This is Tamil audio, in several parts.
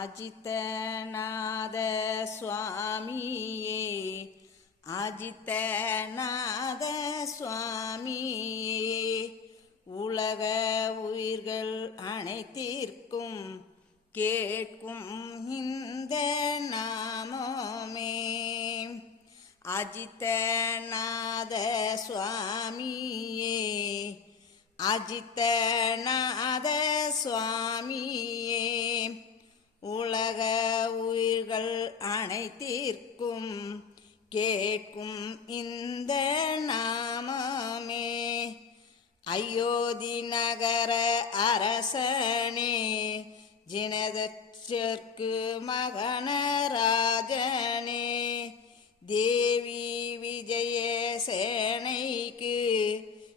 அஜித்தநாத சுவாமியே அஜித்தநாத சுவாமியே உலக உயிர்கள் அனைத்திற்கும் கேட்கும் இந்த நாமமே. அஜித்தநாத சுவாமியே அஜித்தநாத சுவாமியே உயிர்கள் அனைத்திற்கும் கேட்கும் இந்த நாமமே. அயோத்தி நகர அரசனே ஜினதற்கு மகனராஜனே தேவி விஜய சேனைக்கு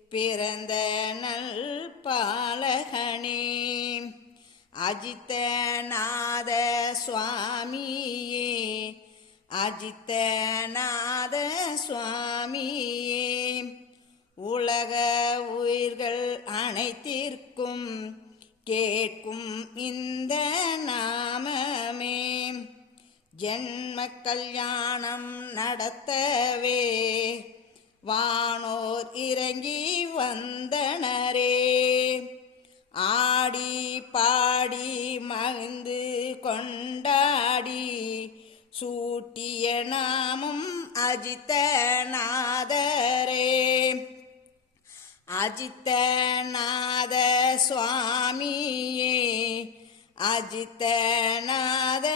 பிறந்த நல் பாலகனே. அஜித்தநாத சுவாமியே அஜித்தநாத சுவாமியே உலக உயிர்கள் அனைத்திற்கும் கேட்கும் இந்த நாமமே. ஜென்ம கல்யாணம் நடத்தவே வானோர் இறங்கி வந்தனரே. ஆடி பாடி மகிழ்ந்து கொண்டாடி சூட்டிய நாமம் அஜித்தநாதரே அஜித்தநாத சுவாமியே. அஜித்தநாத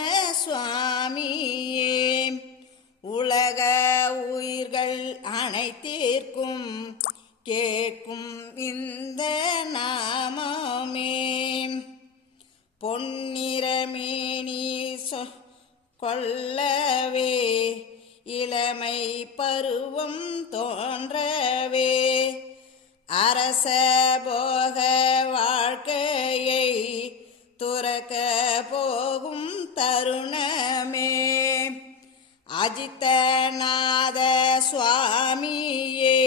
கொள்ளவே இளமை பருவம் தோன்றவே. அரச போக வாழ்க்கையை துறக்க போகும் தருணமே. அஜித்தநாத சுவாமியே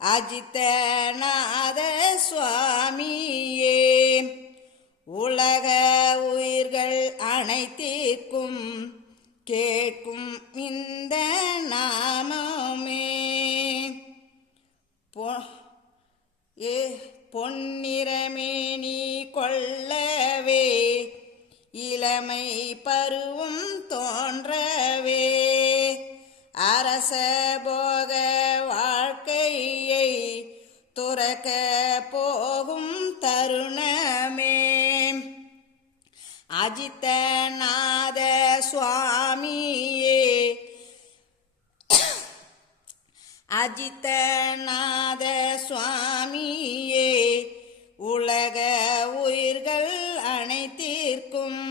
அஜித்தநாத சுவாமியே. உலக உயிர்கள் அனைத்திற்கும் கேட்கும் இந்த நாமமே. பொ ஏ பொன்னிறமேனி கொள்ளவே இளமை பருவம் தோன்றவே. அரச போக வாழ்க்கையை துறக்க போகும் தருணமே. அஜித்தநாத சுவாமியே அஜித்தநாத சுவாமியே உலக உயிர்கள் அனைத்திற்கும்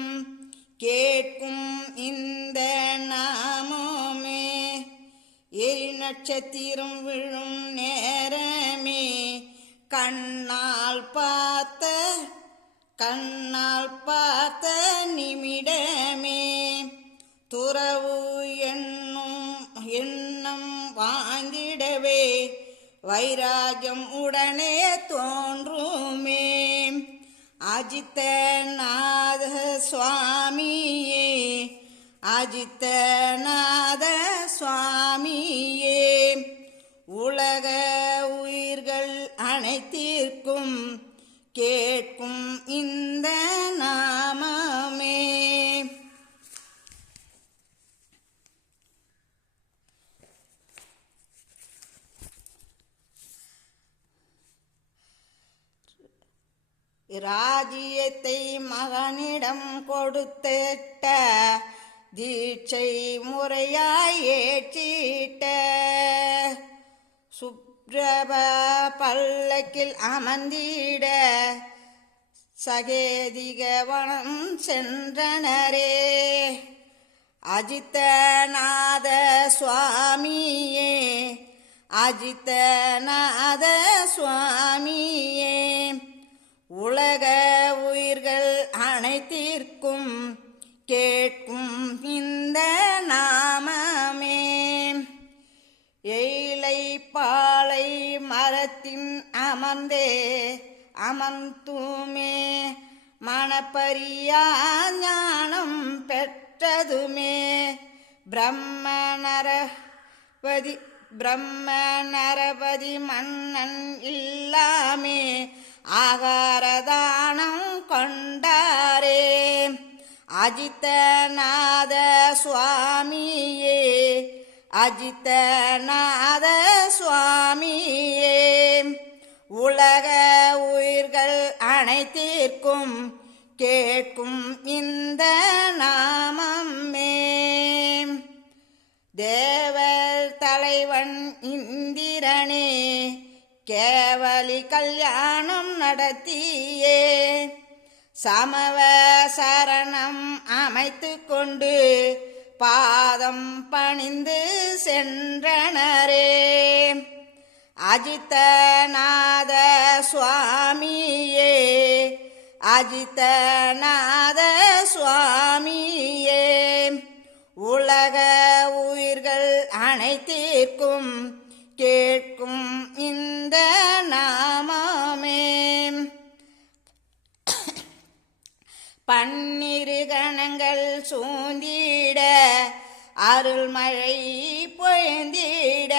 கேட்கும் இந்த நாமமே. எரி நட்சத்திரம் விழும் நேரமே கண்ணால் பார்த்த கண் வைராகியம் உடனே தோன்றுமே. அஜித்தநாத சுவாமியே அஜித்தநாத சுவாமியே உலக உயிர்கள் அனைத்திற்கும் கேட்டு ராஜ்யத்தை மகனிடம் கொடுத்தேட்ட தீட்சை முறையாய் ஏற்றிட்ட. சுப்ரப பல்லக்கில் அமர்ந்திட சகேதிக வனம் சென்றனரே. அஜித்தநாத சுவாமியே அஜித்தநாத சுவாமியே. உலக உயிர்கள் அனைத்திற்கும் கேட்கும் இந்த நாமமே. எயிலை பாலை மரத்தின் அமர்ந்தே அமர்ந்துமே. மணப்பரியா ஞானம் பெற்றதுமே. பிரம்ம நரபதி பிரம்ம நரபதி மன்னன் இல்லாமே. ஆகாரதானம் கொண்டாரே. அஜித்தநாத சுவாமியே அஜித்தநாத சுவாமியே. உலக உயிர்கள் அனைத்திற்கும் கேட்கும் இந்த நாமமே தேவர் தலைவன் இந்திரனே கேவலி கல்யாணம் நடத்தியே. சமவ சரணம் அமைத்து கொண்டு பாதம் பணிந்து சென்றனரே. அஜித்தநாத சுவாமியே அஜித்தநாத சுவாமியே. உலக உயிர்கள் அனைத்திற்கும் சூந்திட அருள்மழை பொழுந்திட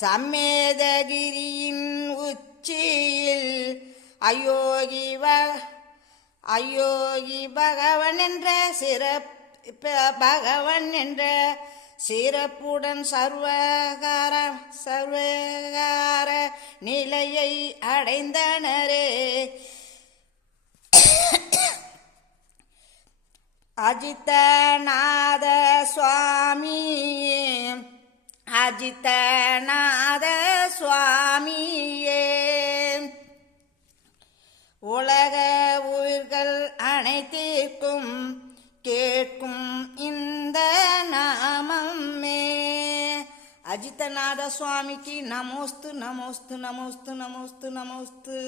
சம்மேதகிரியின் உச்சியில் அயோகி வ அயோகி பகவன் என்ற சிறப்பு பகவன் என்ற சிறப்புடன் சர்வகார சர்வகார நிலையை அடைந்தனரே. அஜித்தநாத சுவாமி அஜித்தநாத சுவாமியே உலக உயிர்கள் அனைத்திற்கும் கேட்கும் இந்த நாமம்மே. அஜித்தநாத சுவாமிக்கு நமோஸ்து நமோஸ்து நமோஸ்து நமோஸ்து நமோஸ்து.